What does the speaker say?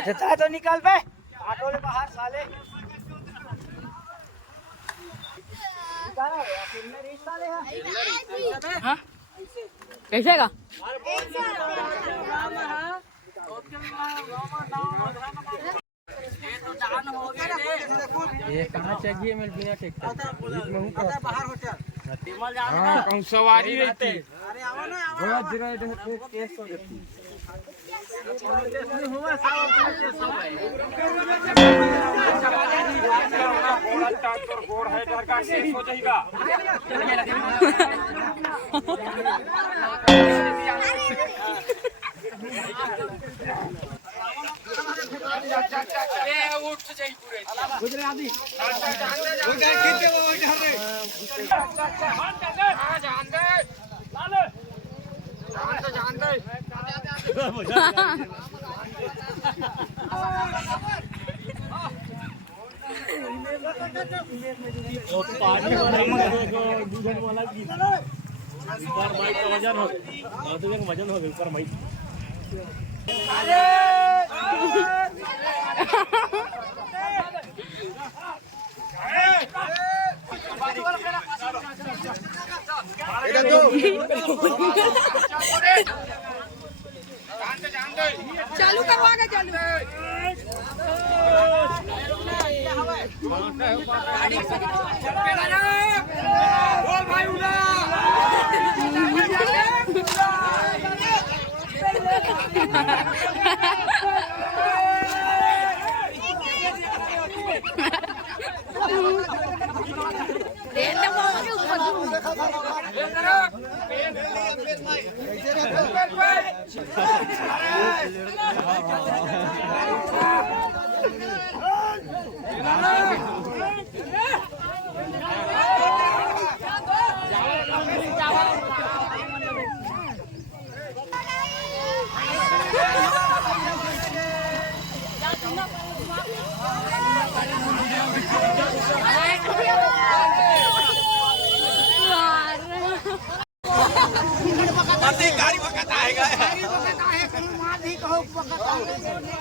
अच्छा तो निकाल बे ऑटो ले बाहर साले हाँ कैसे का ये कहाँ चाहिए मेरे बिना टिकट बाहर होटल कहूँ सवारी रहती बहुत जगह केस हो जाती गोड़ है डर का केस हो जाएगा उठ जाई पूरे गुजराती उधर कितने वो इधर रे जान दे लाले जान दे वो पानी वाला दूसरे वाला की ऊपर माइक का वजन हो तो एक वजन हो ऊपर माइक चालू करवा के चालू बोल भाई उड़ा गाड़ी वक्त आएगा गाड़ी वक्त आए कहीं मार नहीं कहो